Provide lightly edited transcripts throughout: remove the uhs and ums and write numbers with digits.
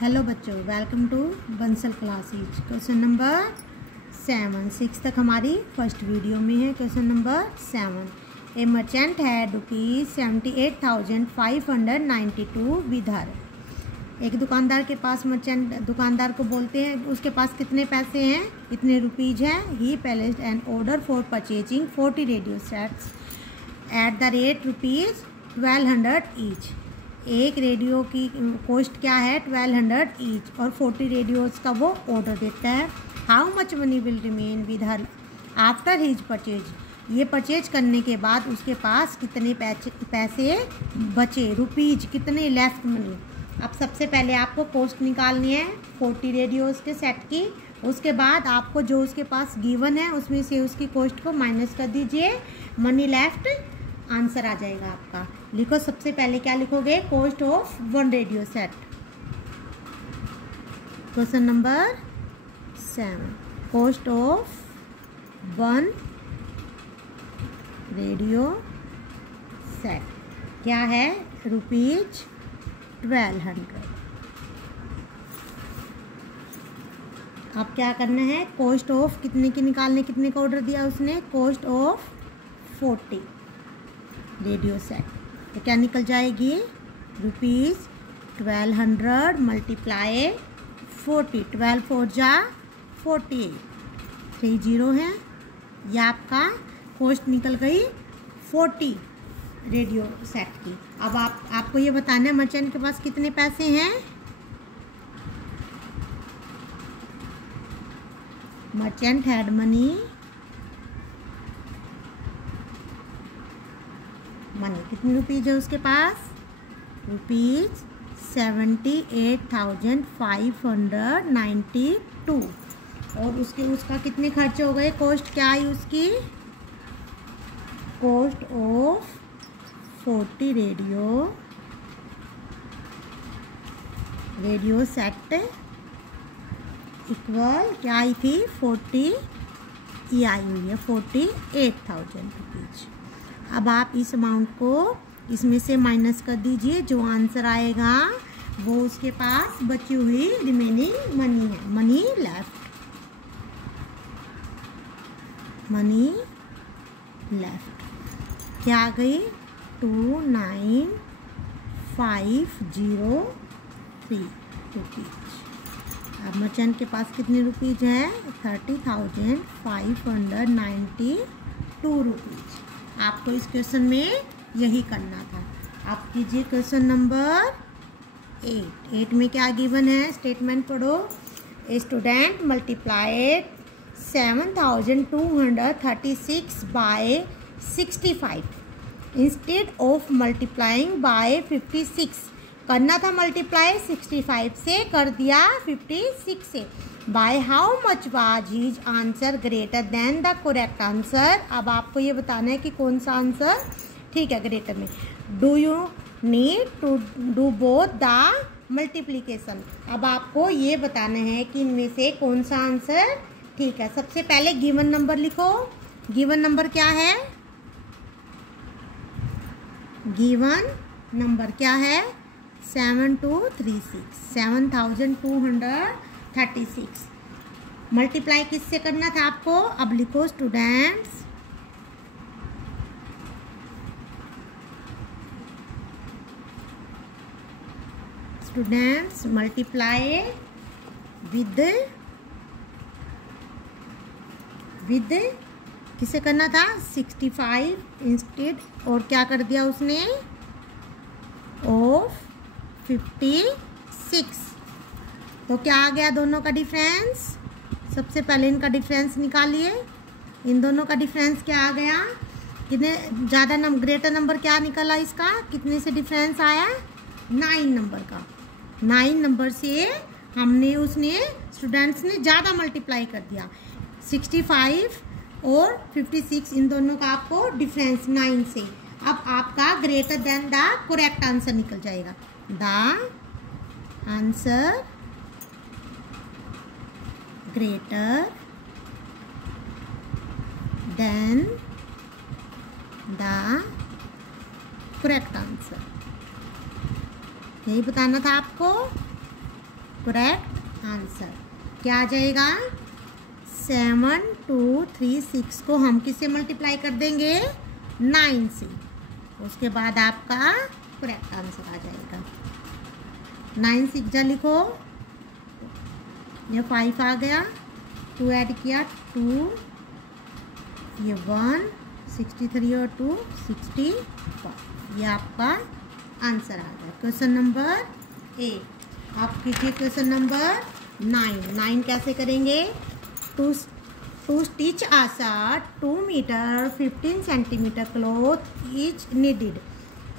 Hello बच्चों, welcome to Bansal classes. Question number 7 6 तक हमारी फर्स्ट वीडियो में है। क्वेश्चन नंबर 7, ए मर्चेंट है ₹78,592 विद हर। एक दुकानदार के पास दुकानदार को बोलते हैं उसके पास कितने पैसे हैं, कितने रुपीज हैं। He placed an order for purchasing 40 radio sets at the rate ₹1200 each. एक रेडियो की कॉस्ट क्या है 1200 ईच और 40 रेडियोज का वो ऑर्डर देता है। How much money will remain with her after his purchase. ये परचेज करने के बाद उसके पास कितने पैसे बचे, रुपीज कितने लेफ्ट मनी। अब सबसे पहले आपको कॉस्ट निकालनी है 40 रेडियोज के सेट की। उसके बाद आपको जो उसके पास गिवन है उसमें से उसकी कॉस्ट को माइनस कर दीजिए, मनी लेफ्ट आंसर आ जाएगा आपका। लिखो सबसे पहले क्या लिखोगे, cost of 1 radio set. Question number 7, cost of 1 radio set क्या है, ₹1200। अब क्या करना है, कॉस्ट ऑफ कितने की निकालने, कितने का ऑर्डर दिया उसने, कॉस्ट ऑफ 40 रेडियो सेट। तो क्या निकल जाएगी, ₹1200 मल्टीप्लाई 40, 12 4 जा 48, 3 0 है। यह आपका कॉस्ट निकल गई 40 रेडियो सेट की। अब आपको ये बताना है मर्चेंट के पास कितने पैसे हैं। मर्चेंट हैड मनी कितने रुपीज है उसके पास, ₹78,592। और उसका कितने खर्चे हो गए, कॉस्ट क्या आई उसकी, cost of 40 radio set equal क्या आई थी, 40 ये आई हुई है 48,000 रुपीज। अब आप इस अमाउंट को इसमें से माइनस कर दीजिए, जो आंसर आएगा वो उसके पास बची हुई रिमेनिंग मनी है, मनी लेफ्ट क्या आ गई, 29,503 रुपीज। अब मर्चेंट के पास कितने रुपीज है, 30,592 रुपीज। आपको इस क्वेश्चन में यही करना था। आप कीजिए क्वेश्चन नंबर 8 में क्या गिवन है, स्टेटमेंट पढ़ो। A student multiplied 7,236 by 65 instead of multiplying by 56। करना था मल्टीप्लाई 65 से, कर दिया 56 से। By how much was his answer greater than the correct answer. अब आपको ये बताना है कि कौन सा आंसर ठीक है ग्रेटर में। Do you need to do both the multiplication. अब आपको ये बताना है कि इनमें से कौन सा आंसर ठीक है। सबसे पहले गिवन नंबर लिखो। गिवन नंबर क्या है, गिवन नंबर क्या है, 7236 मल्टीप्लाई किससे करना था आपको। अब लिखो स्टूडेंट्स मल्टीप्लाई विद किसे करना था, 65 इंस्टेड और क्या कर दिया उसने ऑफ 56। तो क्या आ गया दोनों का डिफरेंस। सबसे पहले इनका डिफरेंस निकालिए। इन दोनों का डिफरेंस क्या आ गया, कितने ज़्यादा ग्रेटर नंबर क्या निकला इसका, कितने से डिफरेंस आया, 9 नंबर का। 9 नंबर से उसने स्टूडेंट्स ने ज़्यादा मल्टीप्लाई कर दिया। 65 और 56 इन दोनों का आपको डिफरेंस 9 से। अब आपका greater than the correct answer निकल जाएगा। The answer greater than the correct answer. यही बताना था आपको। Correct answer. क्या आ जाएगा? 7, 2, 3, 6 को हम किससे मल्टीप्लाई कर देंगे? 9 से। उसके बाद आपका करेक्ट आंसर आ जाएगा। 9 6 जा लिखो, ये 5 आ गया, 2 ऐड किया 2, ये 1, 63 और 2 65, ये आपका आंसर आ गया। क्वेश्चन नंबर 8 आप कीजिए। क्वेश्चन नंबर 9 कैसे करेंगे? To stitch a shirt 2 metre 15 centimetre cloth is needed.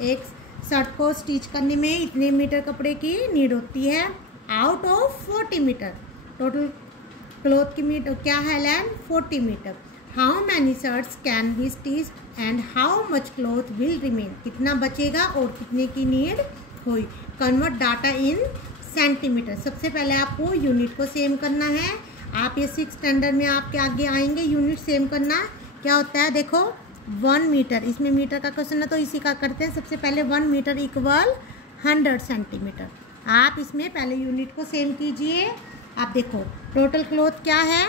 एक शर्ट को स्टिच करने में इतने मीटर कपड़े की नीड होती है। Out of 40 metre, total cloth की मीटर क्या है? Length 40 metre. How many shirts can be stitched and how much cloth will remain. कितना बचेगा और कितने की नीड हुई। Convert data in centimetre. सबसे पहले आपको यूनिट को सेम करना है। आप ये 6 स्टैंडर्ड में आपके आगे आएंगे यूनिट सेम करना। क्या होता है देखो, 1 मीटर, इसमें मीटर का क्वेश्चन है तो इसी का करते हैं। सबसे पहले 1 मीटर इक्वल 100 सेंटीमीटर। आप इसमें पहले यूनिट को सेम कीजिए। आप देखो टोटल क्लॉथ क्या है?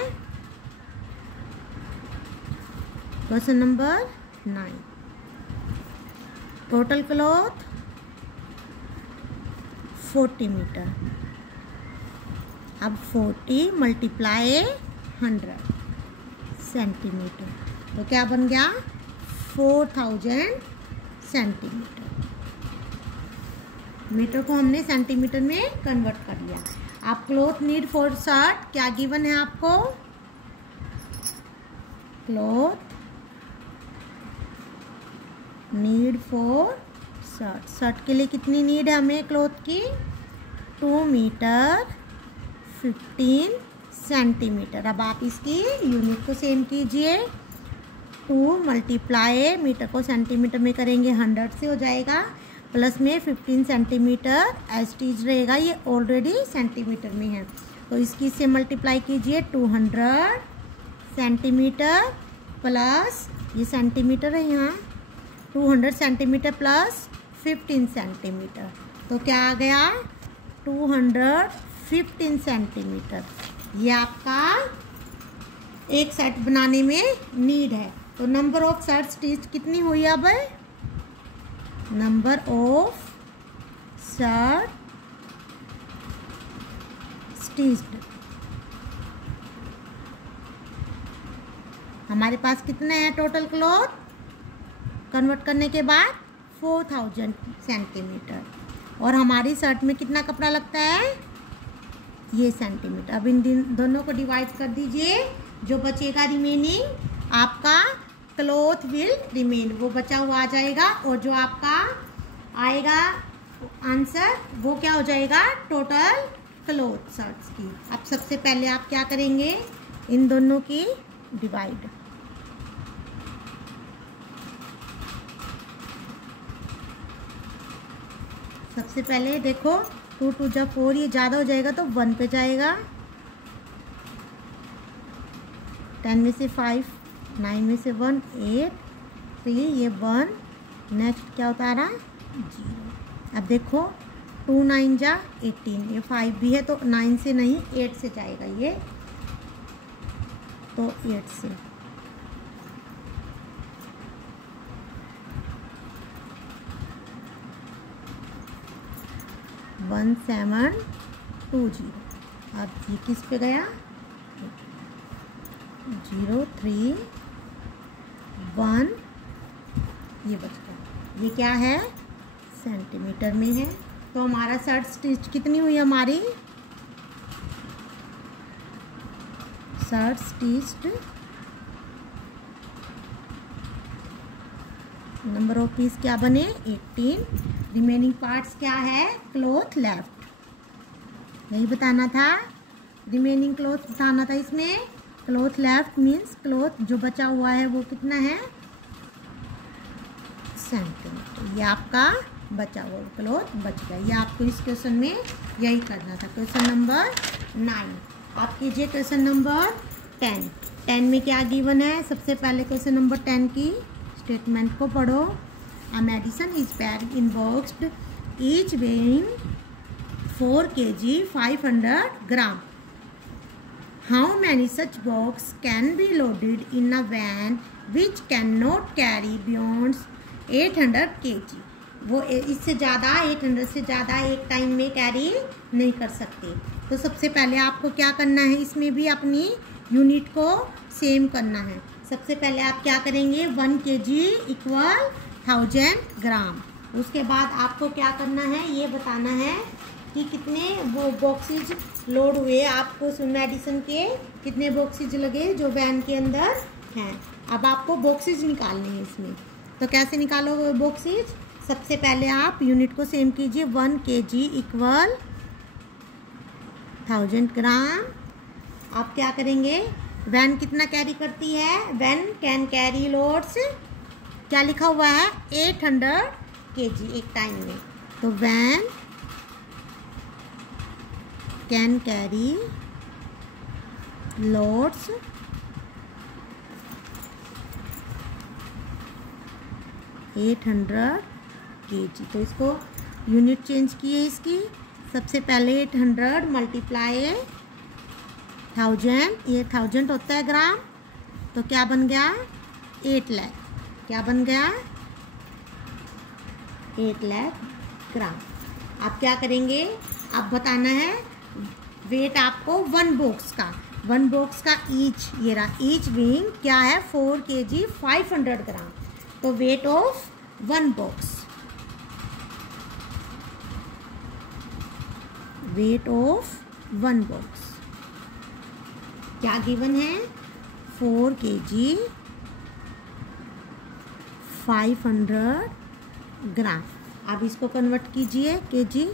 Question number 9, total cloth 40 metre. अब 40 मल्टीप्लाई 100 सेंटीमीटर, तो क्या बन गया? 4000 सेंटीमीटर। मीटर को हमने सेंटीमीटर में कन्वर्ट कर लिया। आप क्लॉथ नीड फॉर शर्ट क्या गिवन है आपको? Cloth need for shirt. Shirt के लिए कितनी नीड है हमें क्लॉथ की? 2 मीटर 15 सेंटीमीटर। अब आप इसकी यूनिट को सेम कीजिए। 2 मल्टीप्लाई मीटर को सेंटीमीटर में करेंगे 100 से हो जाएगा, प्लस में 15 सेंटीमीटर एज टीज रहेगा, ये ऑलरेडी सेंटीमीटर में है तो इसकी से मल्टीप्लाई कीजिए। 200 सेंटीमीटर प्लस ये सेंटीमीटर है यहाँ, 200 सेंटीमीटर प्लस 15 सेंटीमीटर, तो क्या आ गया? 215 सेंटीमीटर। ये आपका एक सेट बनाने में नीड है। तो नंबर ऑफ शर्ट स्टिच कितनी हुई? अब नंबर ऑफ शर्ट स्टिच्ड हमारे पास कितने हैं टोटल क्लॉथ कन्वर्ट करने के बाद? 4000 सेंटीमीटर। और हमारी शर्ट में कितना कपड़ा लगता है? ये सेंटीमीटर। अब इन दोनों को डिवाइड कर दीजिए, जो बचेगा रिमेनिंग आपका क्लॉथ विल रिमेन, वो बचा हुआ आ जाएगा। और जो आपका आएगा आंसर वो क्या हो जाएगा? टोटल क्लॉथ शर्ट्स की। अब सबसे पहले आप क्या करेंगे? इन दोनों की डिवाइड। सबसे पहले देखो 2 2 जब 4, ये ज़्यादा हो जाएगा तो 1 पे जाएगा। 10 में से 5, 9 में से 1, 8, 3, ये 1, नेक्स्ट क्या होता रहा? 0। अब देखो 2 9 जा 18, ये 5 भी है तो 9 से नहीं 8 से जाएगा ये, तो 8 से। वन 7 2 0। अब ये किस पे गया? 0 3 1, ये बच गया। ये क्या है? सेंटीमीटर में है। तो हमारा शर्ट स्टिच कितनी हुई? हमारी shirt stitched number of peace क्या बने? 18। रिमेनिंग पार्ट्स क्या है? क्लॉथ लेफ्ट, यही बताना था। रिमेनिंग क्लॉथ बताना था इसमें। क्लॉथ लेफ्ट मीन्स क्लॉथ जो बचा हुआ है वो कितना है? सेंटीमीटर। ये आपका बचा हुआ क्लॉथ बच गया। ये आपको इस क्वेश्चन में यही करना था। क्वेश्चन नंबर 9 आप कीजिए। Question number 10। 10 में क्या गिवन है? सबसे पहले क्वेश्चन नंबर 10 की स्टेटमेंट को पढ़ो। A medicine is packed in boxed, each weighing 4 kg 500 gram. How many such box can be loaded in a van which cannot carry beyond 800 kg? वो इससे ज़्यादा 800 से ज़्यादा एक टाइम में कैरी नहीं कर सकते। तो सबसे पहले आपको क्या करना है, इसमें भी अपनी यूनिट को सेम करना है। सबसे पहले आप क्या करेंगे, 1 kg इक्वल 1000 ग्राम। उसके बाद आपको क्या करना है, ये बताना है कि कितने वो बॉक्सेज लोड हुए, आपको मेडिसिन के कितने बॉक्सेज लगे जो वैन के अंदर हैं। अब आपको बॉक्सेज निकालने हैं इसमें। तो कैसे निकालोगे बॉक्सेज? सबसे पहले आप यूनिट को सेम कीजिए। 1 kg इक्वल 1000 ग्राम। आप क्या करेंगे, वैन कितना कैरी करती है? वैन कैन कैरी लोड्स, क्या लिखा हुआ है, 800 kg एक टाइम में। तो van can carry loads 800 kg। तो इसको यूनिट चेंज किए इसकी। सबसे पहले 800 मल्टीप्लाई 1000, ये 1000 होता है ग्राम, तो क्या बन गया, 8 लाख। क्या बन गया, 8 लाख ग्राम। आप क्या करेंगे, आप बताना है वेट आपको 1 बॉक्स का। 1 बॉक्स का ईच, ये रहा ईच बीइंग क्या है, 4 kg 500 ग्राम। तो weight of 1 box, weight of 1 box क्या गिवन है, 4 kg 500 ग्राम। अब इसको कन्वर्ट कीजिए kg,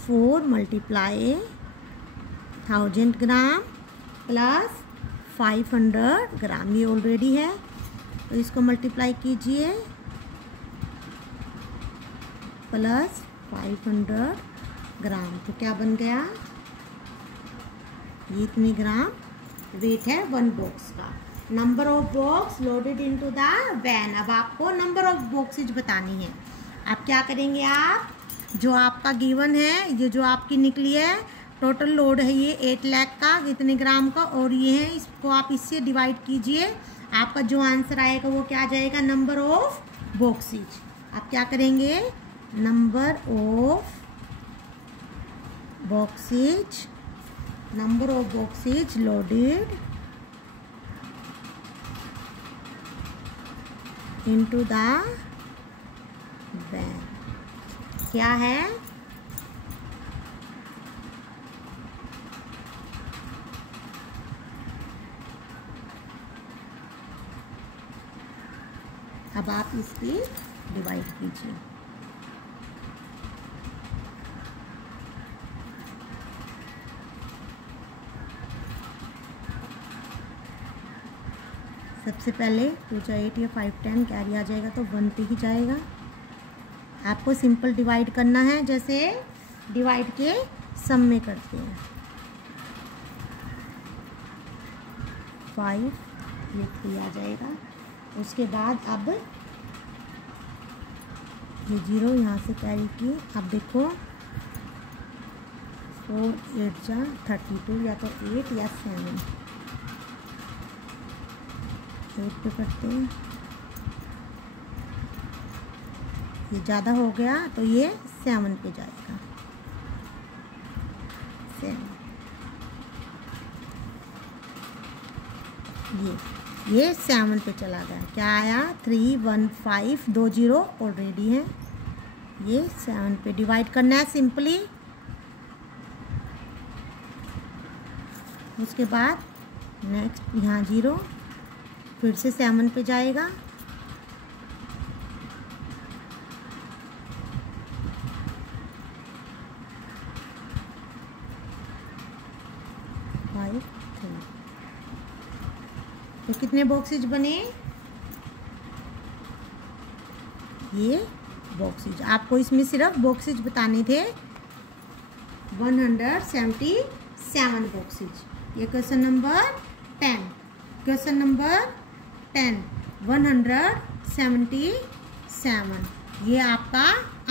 4 मल्टीप्लाई 1000 ग्राम प्लस 500 ग्राम, ये ऑलरेडी है। तो इसको मल्टीप्लाई कीजिए प्लस 500 ग्राम, तो क्या बन गया, ये इतने ग्राम वेट है 1 बॉक्स का। Number of box loaded into the van. अब आपको नंबर ऑफ बॉक्सेज बतानी है। आप क्या करेंगे, आप जो आपका गिवन है, ये जो आपकी निकली है टोटल लोड है, ये 8 लाख का इतने ग्राम का, और ये है, इसको आप इससे डिवाइड कीजिए। आपका जो आंसर आएगा वो क्या आ जाएगा, नंबर ऑफ बॉक्सेज। आप क्या करेंगे, number of boxes, number of boxes loaded into the van क्या है, अब आप इसकी डिवाइड कीजिए। सबसे पहले 2 × 8 या 5 10 कैरी आ जाएगा तो 1 पे ही जाएगा। आपको सिंपल डिवाइड करना है, जैसे डिवाइड के सम में करते हैं। 5 ये 3 आ जाएगा। उसके बाद अब ये 0 यहाँ से कैरी की। अब देखो 4 8 जा 32, या तो 8 या 7, 8 पे करते हैं। ये ज़्यादा हो गया तो ये 7 पे जाएगा। 7 ये 7 पे चला गया। क्या आया, 3 1 5 2 0 ऑलरेडी है। ये 7 पे डिवाइड करना है सिंपली। उसके बाद नेक्स्ट यहाँ 0, फिर से 7 पे जाएगा। तो कितने बॉक्सेज बने, ये बॉक्सेज। आपको इसमें सिर्फ बॉक्सेज बताने थे 177 बॉक्सेज। ये क्वेश्चन नंबर 10, क्वेश्चन नंबर 10 177, ये आपका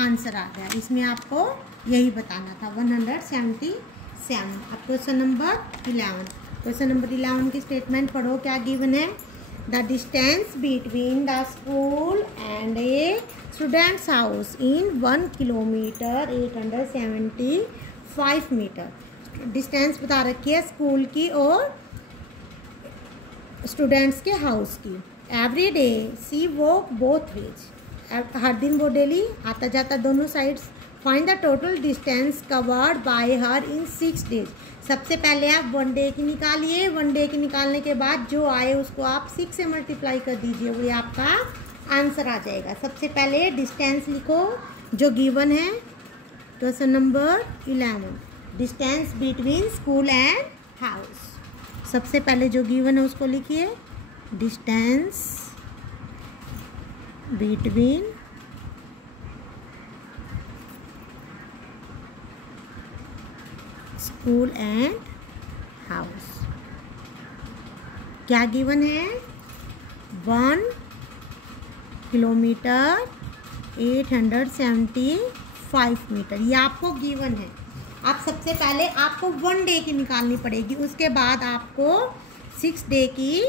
आंसर आ गया। इसमें आपको यही बताना था 177। अब क्वेश्चन नंबर 11। क्वेश्चन नंबर 11 की स्टेटमेंट पढ़ो, क्या गिवन है। The distance between the school and a students house in 1 kilometre 875 metre. Distance बता रखी है स्कूल की और स्टूडेंट्स के हाउस की। एवरी डे सी वॉक बोथ वेज, हर दिन वो डेली आता जाता दोनों sides. Find the total distance covered by her in 6 days. सबसे पहले आप 1 डे की निकालिए, 1 डे की निकालने के बाद जो आए उसको आप 6 से मल्टीप्लाई कर दीजिए, वही आपका आंसर आ जाएगा। सबसे पहले डिस्टेंस लिखो जो गिवन है। Question number 11, distance between school and house. सबसे पहले जो गिवन है उसको लिखिए, distance between school and house. क्या गिवन है, 1 किलोमीटर 875 मीटर, ये आपको गिवन है। आप सबसे पहले आपको 1 डे की निकालनी पड़ेगी, उसके बाद आपको 6 डे की,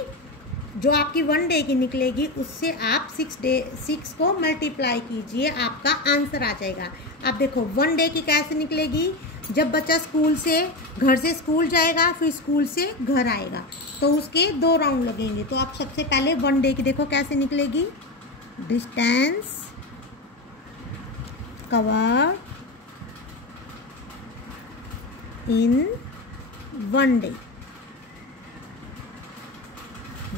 जो आपकी 1 डे की निकलेगी उससे आप 6 को मल्टीप्लाई कीजिए, आपका आंसर आ जाएगा। अब देखो 1 डे की कैसे निकलेगी, जब बच्चा स्कूल से, घर से स्कूल जाएगा फिर स्कूल से घर आएगा तो उसके 2 राउंड लगेंगे। तो आप सबसे पहले 1 डे की देखो कैसे निकलेगी, distance cover in 1 day,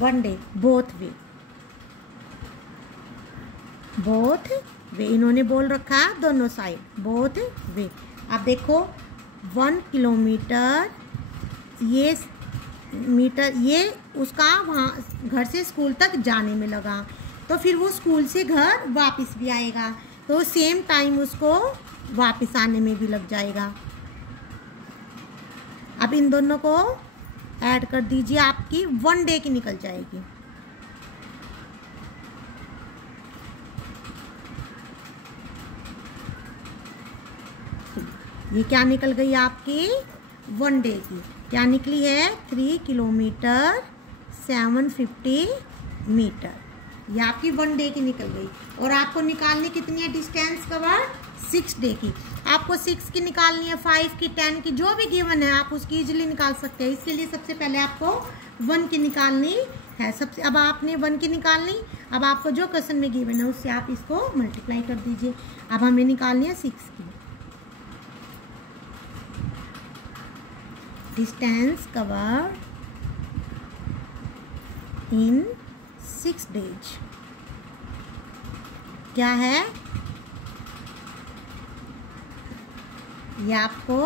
1 day both way, इन्होंने बोल रखा दोनों साइड, बोथ वे। अब देखो 1 किलोमीटर, ये मीटर, ये उसका वहाँ घर से स्कूल तक जाने में लगा, तो फिर वो स्कूल से घर वापस भी आएगा, तो सेम टाइम उसको वापस आने में भी लग जाएगा। अब इन दोनों को ऐड कर दीजिए, आपकी 1 डे की निकल जाएगी। ये क्या निकल गई आपकी 1 डे की, क्या निकली है 3 किलोमीटर 750 मीटर, ये आपकी 1 डे की निकल गई। और आपको निकालनी कितनी है डिस्टेंस कवर, 6 डे की। आपको 6 की निकालनी है, 5 की, 10 की, जो भी गिवन है आप उसकी इजीली निकाल सकते हैं। इसके लिए सबसे पहले आपको 1 की निकालनी है। सबसे अब आपने 1 की निकालनी, अब आपको जो क्वेश्चन में गिवन है उससे आप इसको मल्टीप्लाई कर दीजिए। अब हमें निकालनी है 6 की। डिस्टेंस कवर इन 6 डेज क्या है, ये आपको,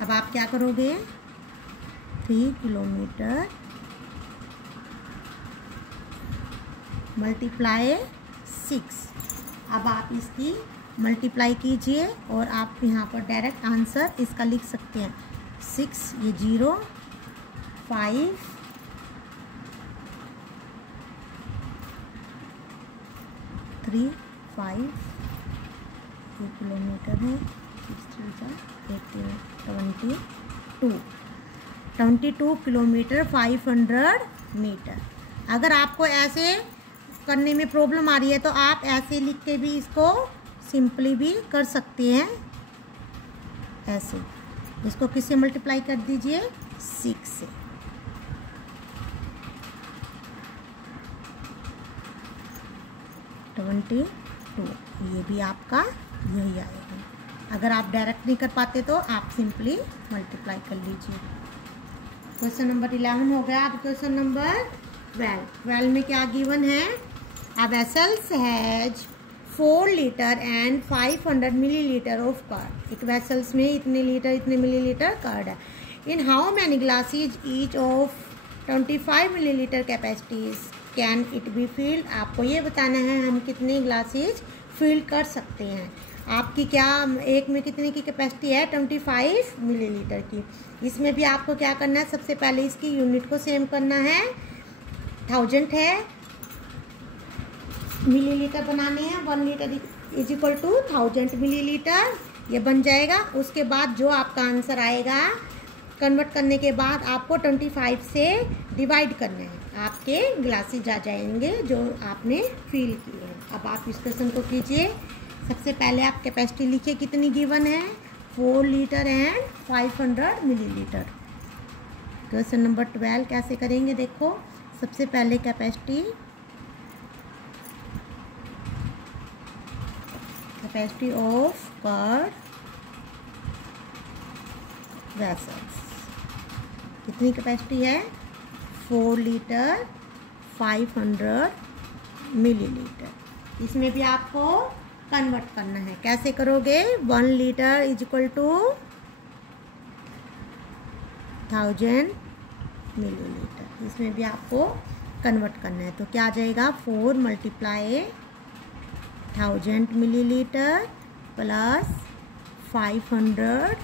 अब आप क्या करोगे, 3 किलोमीटर मल्टीप्लाई 6। अब आप इसकी मल्टीप्लाई कीजिए और आप यहाँ पर डायरेक्ट आंसर इसका लिख सकते हैं। 6 ये 0, 5 3 5 ये किलोमीटर है, 22 किलोमीटर 500 मीटर। अगर आपको ऐसे करने में प्रॉब्लम आ रही है तो आप ऐसे लिख के भी इसको सिंपली भी कर सकते हैं। ऐसे इसको किससे मल्टीप्लाई कर दीजिए, 6 से। ये भी आपका यही आएगा। अगर आप डायरेक्ट नहीं कर पाते तो आप सिंपली मल्टीप्लाई कर लीजिए। क्वेश्चन नंबर 11 हो गया। अब क्वेश्चन नंबर 12 में क्या गिवन है, a vessels has 4 litre and 500 millilitre of curd. एक वेसल्स में इतने लीटर इतने मिलीलीटर कर्ड है। In how many glasses each of 25 millilitre capacities can it be filled. आपको ये बताना है हम कितने ग्लासेज फिल कर सकते हैं। आपकी क्या एक में कितने की कैपेसिटी है, 25 मिलीलीटर की। इसमें भी आपको क्या करना है, सबसे पहले इसकी यूनिट को सेम करना है। 1000 है मिलीलीटर बनाने हैं। 1 litre is equal to 1000 millilitre, ये बन जाएगा। उसके बाद जो आपका आंसर आएगा कन्वर्ट करने के बाद आपको 25 से डिवाइड करना है, आपके ग्लासेज आ जाएंगे जो आपने फिल किए हैं। अब आप इस क्वेश्चन को कीजिए। सबसे पहले आप कैपेसिटी लिखिए कितनी गिवन है, 4 litre and 500 millilitre. Question number 12 कैसे करेंगे देखो। सबसे पहले कैपेसिटी ऑफ कर्ड वेसल्स, कितनी कैपेसिटी है, 4 लीटर 500 मिलीलीटर। इसमें भी आपको कन्वर्ट करना है, कैसे करोगे, 1 litre is equal to 1000 millilitre, इसमें भी आपको कन्वर्ट करना है। तो क्या आ जाएगा, 4 मल्टीप्लाई 1000 मिलीलीटर प्लस 500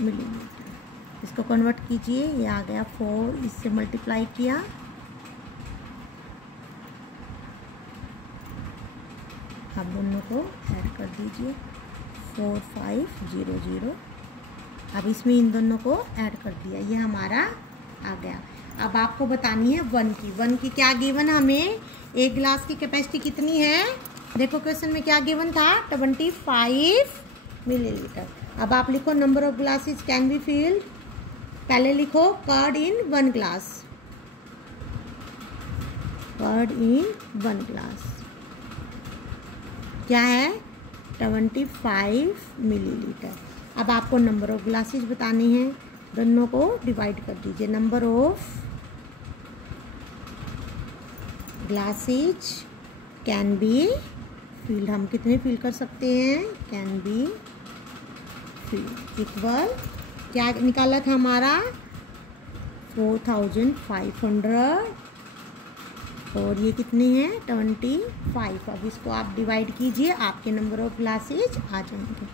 मिलीलीटर। इसको कन्वर्ट कीजिए, ये आ गया 4, इससे मल्टीप्लाई किया, आप दोनों को ऐड कर दीजिए, 4500। अब इसमें इन दोनों को ऐड कर दिया, ये हमारा आ गया। अब आपको बतानी है 1 की क्या गिवन, हमें एक गिलास की कैपेसिटी कितनी है, देखो क्वेश्चन में क्या गिवन था, 25 मिलीलीटर। अब आप लिखो number of glasses can be filled, पहले लिखो कर्ड इन 1 ग्लास, कर्ड इन 1 ग्लास क्या है, 25 मिलीलीटर। अब आपको नंबर ऑफ ग्लासेस बताने हैं, दोनों को डिवाइड कर दीजिए, number of glasses can be field, हम कितने फील कर सकते हैं, कैन बी फील्ड इक्वल, क्या निकाला था हमारा, 4500 और ये कितनी है, 25। अब इसको आप डिवाइड कीजिए, आपके नंबर ऑफ ग्लासेज आ जाएंगे।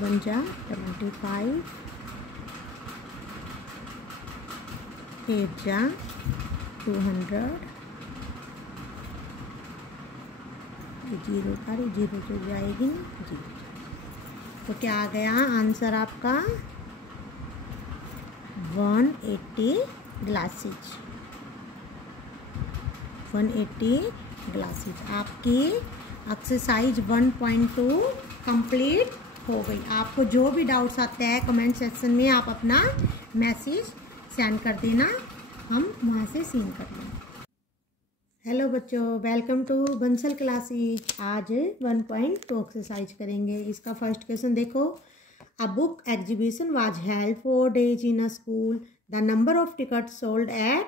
बन जा 25, 8 जा 200, 0 तो जाएगी 0। तो क्या आ गया आंसर आपका, 180 ग्लासेज, 180 ग्लासेज। आपकी एक्सरसाइज 1.2 कंप्लीट हो गई। आपको जो भी डाउट्स आते हैं कमेंट सेक्शन में आप अपना मैसेज सेंड कर देना, हम वहाँ से सीन कर लेंगे। हेलो बच्चों, वेलकम टू बंसल क्लासेज। आज 1.2 एक्सरसाइज करेंगे। इसका फर्स्ट क्वेश्चन देखो, a book exhibition was held 4 days in a school, the number of tickets sold at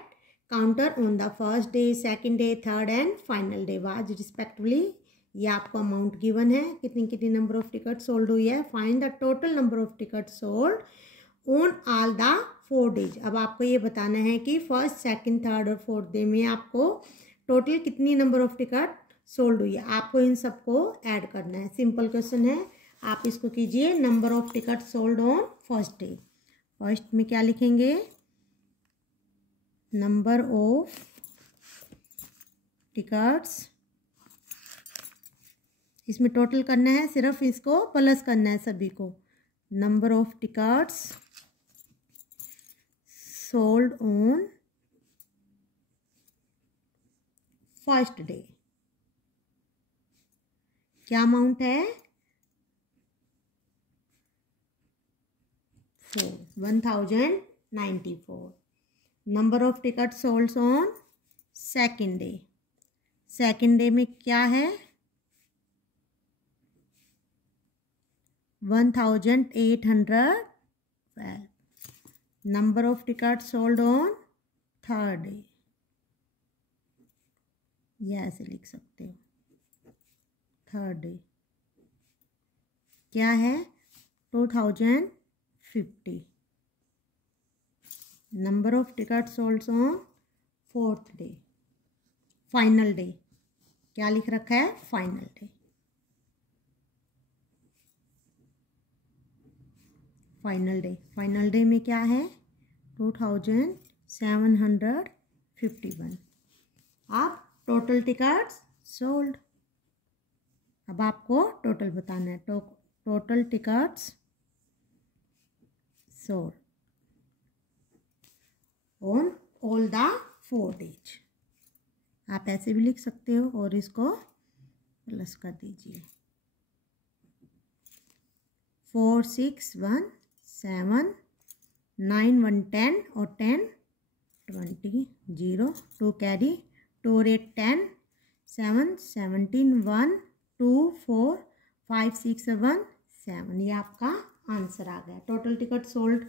counter on the first day, second day, third and final day was respectively. ये आपको amount given है, कितनी कितनी number of ticket sold हुई है, find the total number of ticket sold on all the 4 days। अब आपको ये बताना है कि फर्स्ट, सेकंड, थर्ड और फोर्थ डे में आपको टोटल कितनी नंबर ऑफ टिकट सोल्ड हुई है, आपको इन सबको ऐड करना है। सिंपल क्वेश्चन है, आप इसको कीजिए, number of ticket sold on first day. First में क्या लिखेंगे, नंबर ऑफ टिकट्स, इसमें टोटल करना है, सिर्फ इसको प्लस करना है सभी को, number of tickets sold on first day, क्या अमाउंट है, 1094। Number of ticket sold on second day, second day में क्या है, 1812। Number of ticket sold on third day, ये ऐसे लिख सकते हो, थर्ड डे क्या है, 2050। Number of ticket sold on fourth day, final day क्या लिख रखा है, फाइनल डे। फाइनल डे में क्या है 2751। अब टोटल टिकट्स सोल्ड। अब आपको टोटल बताना है, total tickets sold on all the 4 days। आप ऐसे भी लिख सकते हो और इसको प्लस कर दीजिए 4, 6, 1, 7, 9, 1, 10 और 10, 20, 0, 2 कैरी, 2 और 8, 10, 7, 17, 1, 2, 4, 5, 6, 7, 7। ये आपका आंसर आ गया। टोटल टिकट सोल्ड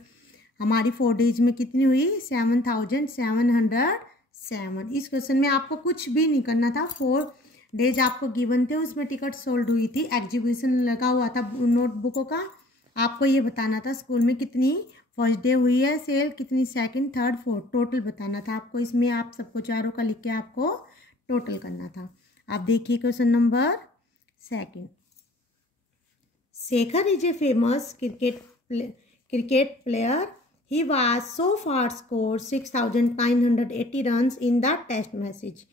हमारी 4 days में कितनी हुई 7707। इस क्वेश्चन में आपको कुछ भी नहीं करना था। 4 days आपको गिवन थे, उसमें टिकट सोल्ड हुई थी, एग्जीबिशन लगा हुआ था नोटबुकों का। आपको ये बताना था स्कूल में कितनी फर्स्ट डे हुई है सेल, कितनी सेकंड, थर्ड, फोर्थ, टोटल बताना था आपको। इसमें आप सबको चारों का लिख के आपको टोटल करना था। आप देखिए question number 2। Shekhar is a famous cricket player. He was so far scored 6,980 runs in the test matches।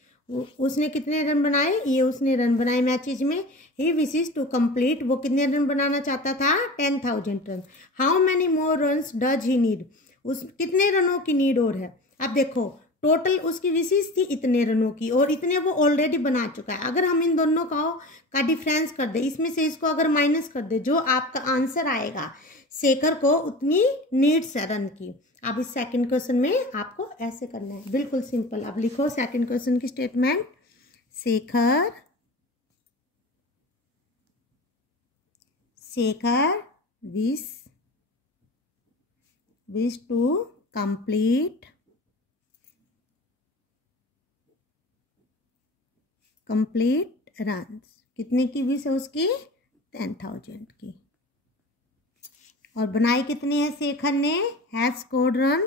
उसने कितने रन बनाए, ये उसने रन बनाए मैचेज में। He wishes to complete, वो कितने रन बनाना चाहता था 10,000 run. How many more runs does he need, उस कितने रनों की नीड और है। अब देखो टोटल उसकी विशेष थी इतने रनों की और इतने वो ऑलरेडी बना चुका है। अगर हम इन दोनों का डिफरेंस कर दे, इसमें से इसको अगर माइनस कर दे, जो आपका आंसर आएगा शेखर को उतनी नीड्स है रन की। अब इस सेकंड क्वेश्चन में आपको ऐसे करना है, बिल्कुल सिंपल। अब लिखो सेकंड क्वेश्चन की statement. Shekhar wish to complete run. कितने की विश है उसकी 10,000 की। और बनाई कितनी है शेखर ने, हैज स्कोर्ड रन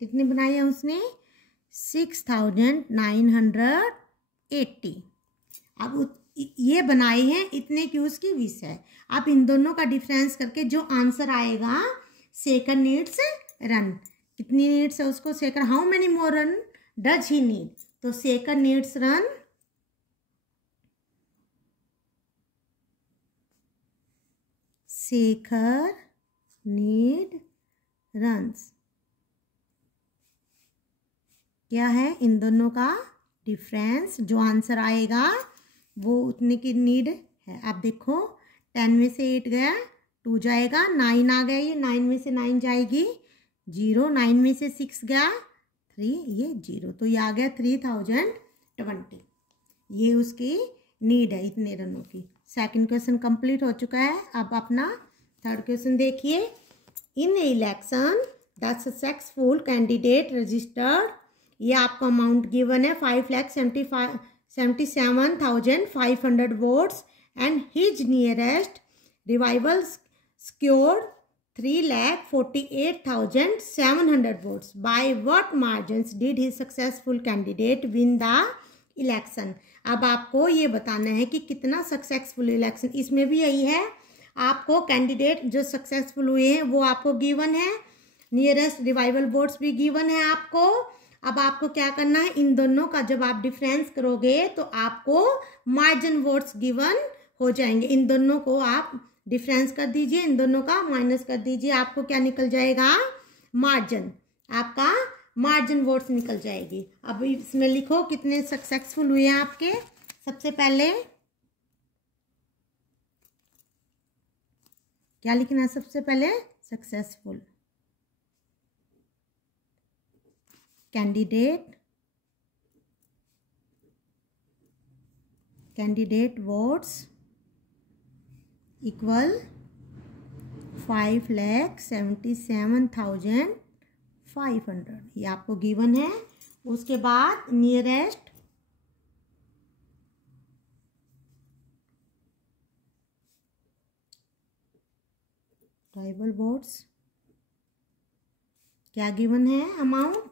कितनी बनाई है उसने 6,980। अब ये बनाई है इतने की उसकी विश है। अब इन दोनों का डिफरेंस करके जो आंसर आएगा शेखर नीड्स रन, कितनी नीड्स है उसको Shekhar, how many more run does he need, तो Shekhar needs run Shekhar need runs. क्या है इन दोनों का डिफरेंस, जो आंसर आएगा वो उतने की नीड है। आप देखो 10 में से 8 गया, 2 जाएगा, 9 आ गया, ये 9 में से 9 जाएगी 0, 9 में से 6 गया 3, ये 0, तो ये आ गया 3020। ये उसकी नीड है इतने रनों की। सेकंड क्वेश्चन कंप्लीट हो चुका है। अब अपना थर्ड क्वेश्चन देखिए। In election the successful candidate registered, ये आपको अमाउंट गिवन है 5,77,500 votes and his nearest revival scored 3,48,700 votes. By what margins did his successful candidate win the election. अब आपको ये बताना है कि कितना सक्सेसफुल इलेक्शन, इसमें भी यही है, आपको कैंडिडेट जो सक्सेसफुल हुए हैं वो आपको गिवन है, नियरेस्ट रिवाइवल वोट्स भी गिवन है आपको। अब आपको क्या करना है, इन दोनों का जब आप डिफरेंस करोगे तो आपको मार्जिन वोट्स गिवन हो जाएंगे। इन दोनों को आप डिफरेंस कर दीजिए, इन दोनों का माइनस कर दीजिए, आपको क्या निकल जाएगा मार्जिन, आपका मार्जिन वोट्स निकल जाएगी। अब इसमें लिखो कितने सक्सेसफुल हुए हैं आपके। सबसे पहले क्या लिखना है, सबसे पहले सक्सेसफुल कैंडिडेट वोट्स इक्वल 5,77,500, ये आपको गिवन है। उसके बाद नियरेस्ट रिवाइवल वोट्स क्या गिवन है, अमाउंट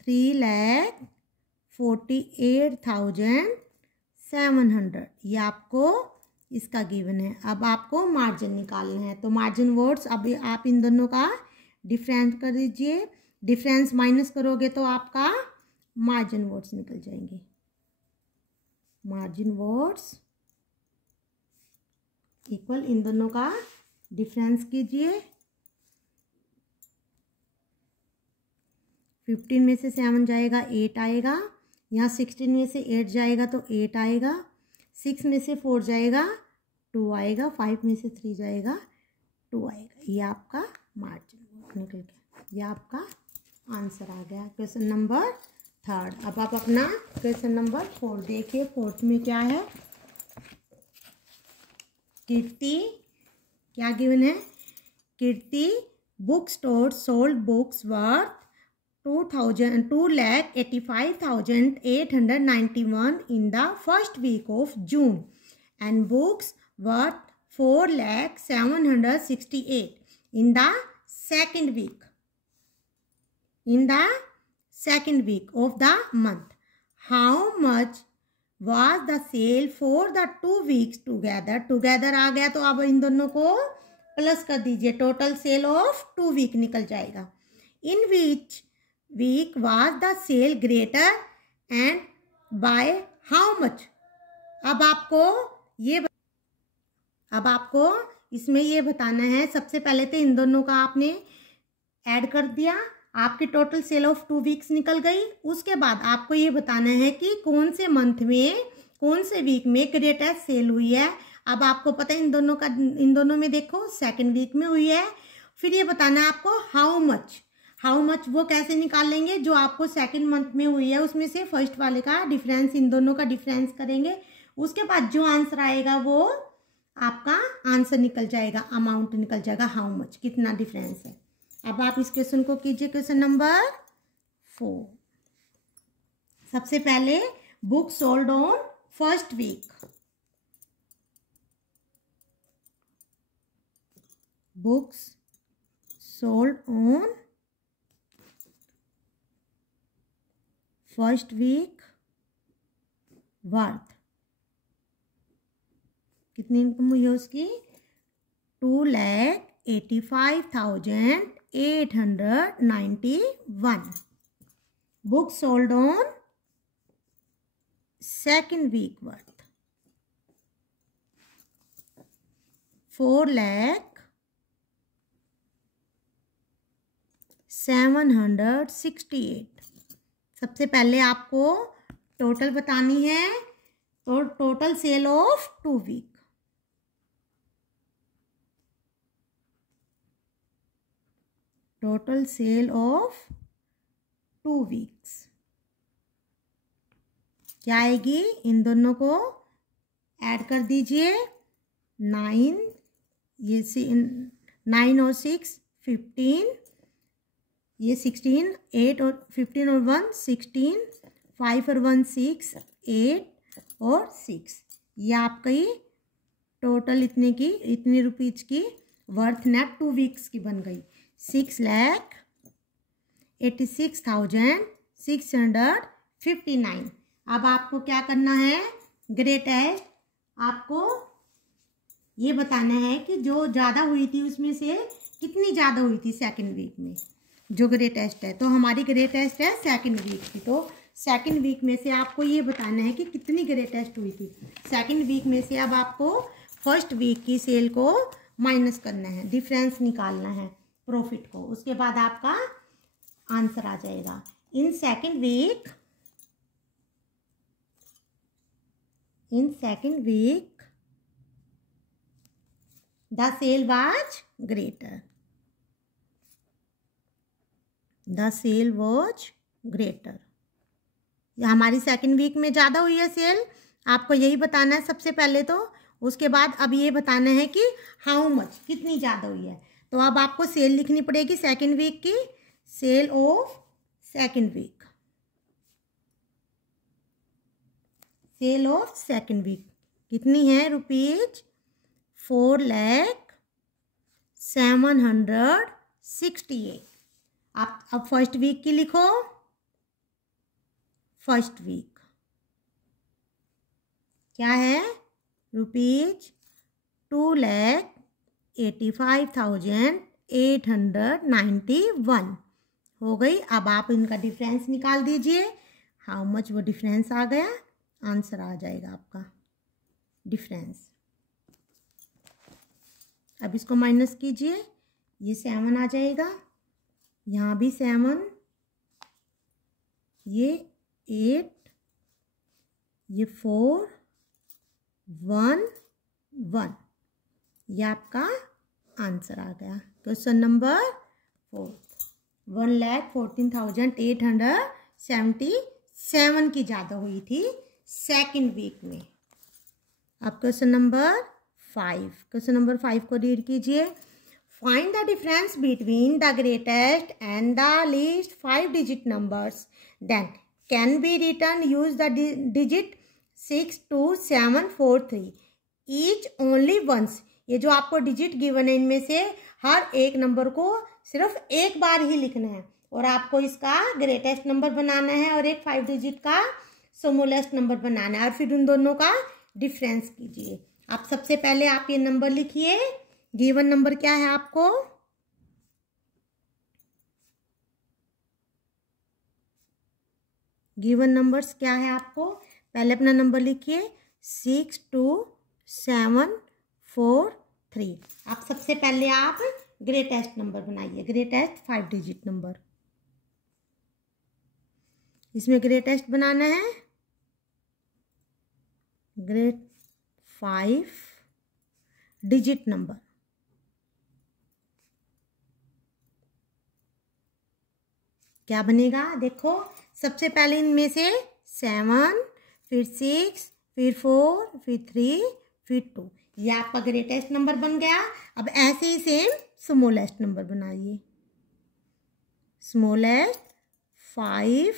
3,48,700 48,700, ये आपको इसका गिवन है। अब आपको मार्जिन निकालना है, तो मार्जिन वर्ड्स अब आप इन दोनों का डिफरेंस कर दीजिए। डिफरेंस माइनस करोगे तो आपका मार्जिन वर्ड्स निकल जाएंगे। मार्जिन वर्ड्स इक्वल इन दोनों का डिफरेंस कीजिए। 15 में से 7 जाएगा 8 आएगा, यहाँ 16 में से 8 जाएगा तो 8 आएगा, 6 में से 4 जाएगा 2 आएगा, 5 में से 3 जाएगा 2 आएगा। ये आपका मार्जिन निकल गया, ये आपका आंसर आ गया क्वेश्चन नंबर 3। अब आप अपना क्वेश्चन नंबर 4 देखिए। 4th में क्या है? कीर्ति, क्या गिवन है? Kirti book store sold books worth 2,85,891 in the first week of June and books worth 4,768 in the second week. In the second week of the month, how much was the sale for the 2 weeks together? Together आ गया तो अब इन दोनों को plus कर दीजिए, total sale of 2 week निकल जाएगा। In which week was the sale greater and by how much? अब आपको इसमें ये बताना है। सबसे पहले तो इन दोनों का आपने ऐड कर दिया, आपकी टोटल सेल ऑफ 2 वीक्स निकल गई। उसके बाद आपको ये बताना है कि कौन से मंथ में, कौन से वीक में ग्रेटेस्ट सेल हुई है। अब आपको पता है इन दोनों में देखो सेकंड वीक में हुई है। फिर ये बताना है आपको हाउ मच वो कैसे निकाल लेंगे? जो आपको सेकंड मंथ में हुई है उसमें से फर्स्ट वाले का डिफरेंस, इन दोनों का डिफरेंस करेंगे। उसके बाद जो आंसर आएगा वो आपका आंसर निकल जाएगा, अमाउंट निकल जाएगा, हाउ मच, कितना डिफरेंस है। अब आप इस क्वेश्चन को कीजिए, क्वेश्चन नंबर 4। सबसे पहले book sold on first week, books sold on first week worth, कितनी इनकम हुई है उसकी? 2,85,891। Book sold on second week worth 4,768। सबसे पहले आपको टोटल बतानी है, तो total sale of 2 week, total sale of 2 weeks क्या आएगी? इन दोनों को ऐड कर दीजिए। 9, ये 9 और 6 15, ये 16, 8 और 15 और 1 16, 5 और 1 6, 8 और 6, ये आपकी टोटल इतनी रुपीज की वर्थ नेट 2 वीक्स की बन गई। 6,86,659। अब आपको क्या करना है? ग्रेटेस्ट आपको ये बताना है कि जो ज़्यादा हुई थी उसमें से कितनी ज़्यादा हुई थी सेकंड वीक में, जो ग्रेटेस्ट है। तो हमारी ग्रेटेस्ट है सेकंड वीक की, तो सेकंड वीक में से आपको ये बताना है कि कितनी ग्रेटेस्ट हुई थी सेकंड वीक में से। अब आपको फर्स्ट वीक की सेल को माइनस करना है, डिफरेंस निकालना है प्रॉफिट को, उसके बाद आपका आंसर आ जाएगा। In second week the sale was greater, the sale was greater. हमारी सेकंड वीक में ज़्यादा हुई है सेल, आपको यही बताना है सबसे पहले तो। उसके बाद अब ये बताना है कि हाउ मच, कितनी ज़्यादा हुई है। तो अब आपको सेल लिखनी पड़ेगी सेकंड वीक की, sale of second week, sale of second week कितनी है? रुपीज 4,768। आप अब फर्स्ट वीक की लिखो, फर्स्ट वीक क्या है, ₹2,85,891 हो गई। अब आप इनका डिफरेंस निकाल दीजिए, हाउ मच वो डिफरेंस आ गया, आंसर आ जाएगा आपका डिफरेंस। अब इसको माइनस कीजिए, ये 7 आ जाएगा, यहाँ भी 7, ये 8, ये 4, 1, 1, ये आपका आंसर आ गया। क्वेश्चन नंबर 4, 1,14,877 की ज़्यादा हुई थी सेकेंड वीक में। अब क्वेश्चन नंबर 5, क्वेश्चन नंबर 5 को रीड कीजिए। Find the difference between the greatest and the least 5 digit numbers then can be written use the digit 62743 each only once. ये जो आपको डिजिट गिवन है, इनमें से हर एक नंबर को सिर्फ एक बार ही लिखना है और आपको इसका ग्रेटेस्ट नंबर बनाना है और एक 5 डिजिट का स्मॉलेस्ट नंबर बनाना है और फिर उन दोनों का डिफरेंस कीजिए। आप सबसे पहले आप ये नंबर लिखिए, गिवन नंबर क्या है आपको, गिवन नंबर्स क्या है आपको, पहले अपना नंबर लिखिए 62743। आप सबसे पहले आप ग्रेटेस्ट नंबर बनाइए, ग्रेटेस्ट 5 डिजिट नंबर। इसमें ग्रेटेस्ट बनाना है ग्रेट 5 डिजिट नंबर। क्या बनेगा देखो, सबसे पहले इनमें से 7, फिर 6, फिर 4, फिर 3, फिर 2, ये आपका ग्रेटेस्ट नंबर बन गया। अब ऐसे ही सेम स्मॉलेस्ट नंबर बनाइए, स्मॉलेस्ट 5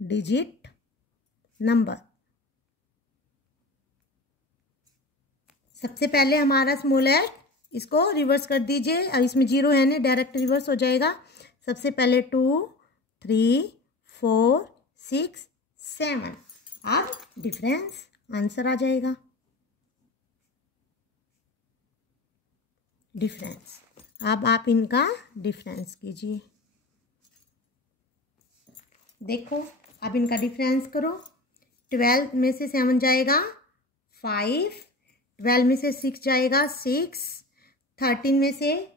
डिजिट नंबर। सबसे पहले हमारा स्मॉलेस्ट, इसको रिवर्स कर दीजिए, अब इसमें 0 है ना, डायरेक्ट रिवर्स हो जाएगा। सबसे पहले 2, 3, 4, 6, 7, अब डिफरेंस आंसर आ जाएगा, डिफरेंस। अब आप इनका डिफरेंस कीजिए, देखो अब इनका डिफरेंस करो। 12 में से 7 जाएगा 5, 12 में से 6 जाएगा 6, 13 में से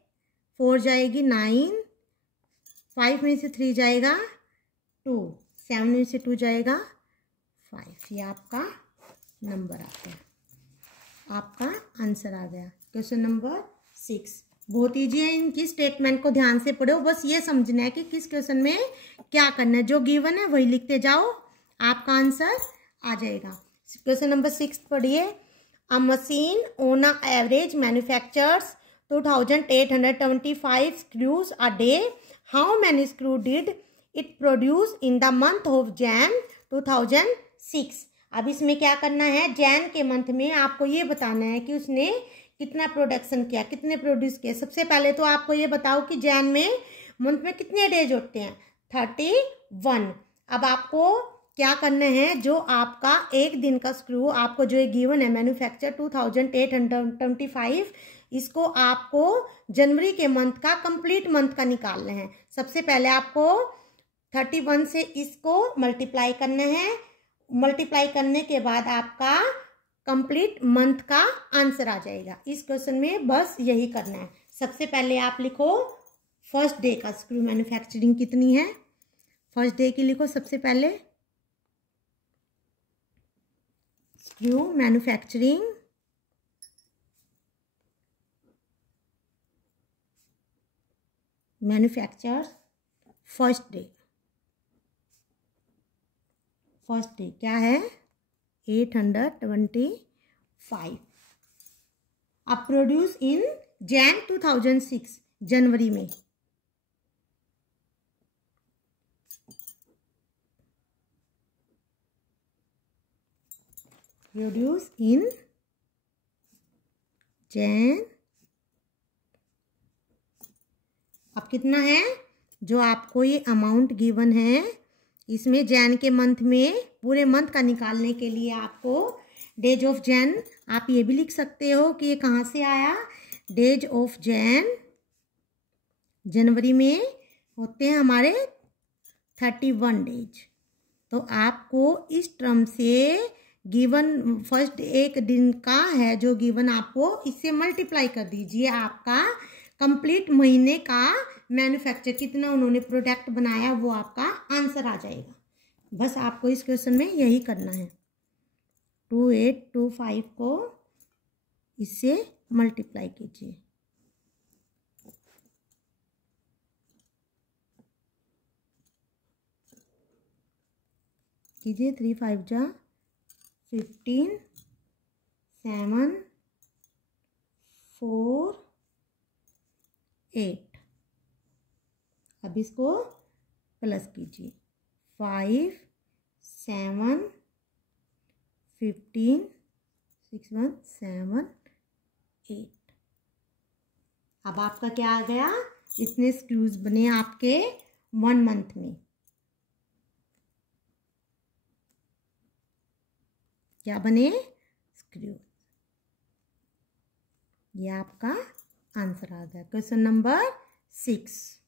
4 जाएगी 9, 5 में से 3 जाएगा 2, 7 में से 2 जाएगा 5। ये आपका नंबर आ गया, आपका आंसर आ गया। क्वेश्चन नंबर 6 बहुत ईजी है, इनकी स्टेटमेंट को ध्यान से पढ़ो, बस ये समझना है कि किस क्वेश्चन में क्या करना है, जो गिवन है वही लिखते जाओ, आपका आंसर आ जाएगा। क्वेश्चन नंबर 6 पढ़िए। A machine on a average manufactures 2825 screws a day. How many screw did it produce in the month of Jan 2006? अब इसमें क्या करना है, जैन के मंथ में आपको ये बताना है कि उसने कितना प्रोडक्शन किया, कितने प्रोड्यूस किए। सबसे पहले तो आपको ये बताओ कि जैन में मंथ में कितने डेज होते हैं, 31। अब आपको क्या करना है, जो आपका एक दिन का स्क्रू आपको जो गिवन है मैन्युफैक्चर 2825, इसको आपको जनवरी के मंथ का कंप्लीट मंथ का निकालना है। सबसे पहले आपको 31 से इसको मल्टीप्लाई करना है, मल्टीप्लाई करने के बाद आपका कंप्लीट मंथ का आंसर आ जाएगा। इस क्वेश्चन में बस यही करना है। सबसे पहले आप लिखो फर्स्ट डे का स्क्रू मैन्युफैक्चरिंग कितनी है, फर्स्ट डे की लिखो सबसे पहले, screw manufacturing manufacture first day, first day क्या है 825। अब प्रोड्यूस इन जैन 2006, जनवरी में, प्रोड्यूस इन जैन। अब कितना है, जो आपको ये अमाउंट गिवन है इसमें जैन के मंथ में पूरे मंथ का निकालने के लिए आपको डेज ऑफ जैन, आप ये भी लिख सकते हो कि ये कहाँ से आया। डेज ऑफ जैन जनवरी में होते हैं हमारे 31 डेज। तो आपको इस टर्म से गिवन फर्स्ट एक दिन का है जो गिवन, आपको इससे मल्टीप्लाई कर दीजिए। आपका कंप्लीट महीने का मैन्युफैक्चर कितना उन्होंने प्रोडक्ट बनाया वो आपका आंसर आ जाएगा। बस आपको इस क्वेश्चन में यही करना है। 2825 को इससे मल्टीप्लाई कीजिए। कीजिए 3 5 जा 15, 7 4 8। अब इसको प्लस कीजिए 5 7 15 6 1 7 8। अब आपका क्या आ गया, इतने स्क्रूज बने आपके 1 मंथ में। क्या बने, स्क्रू। ये आपका आंसर आ गया क्वेश्चन नंबर 6।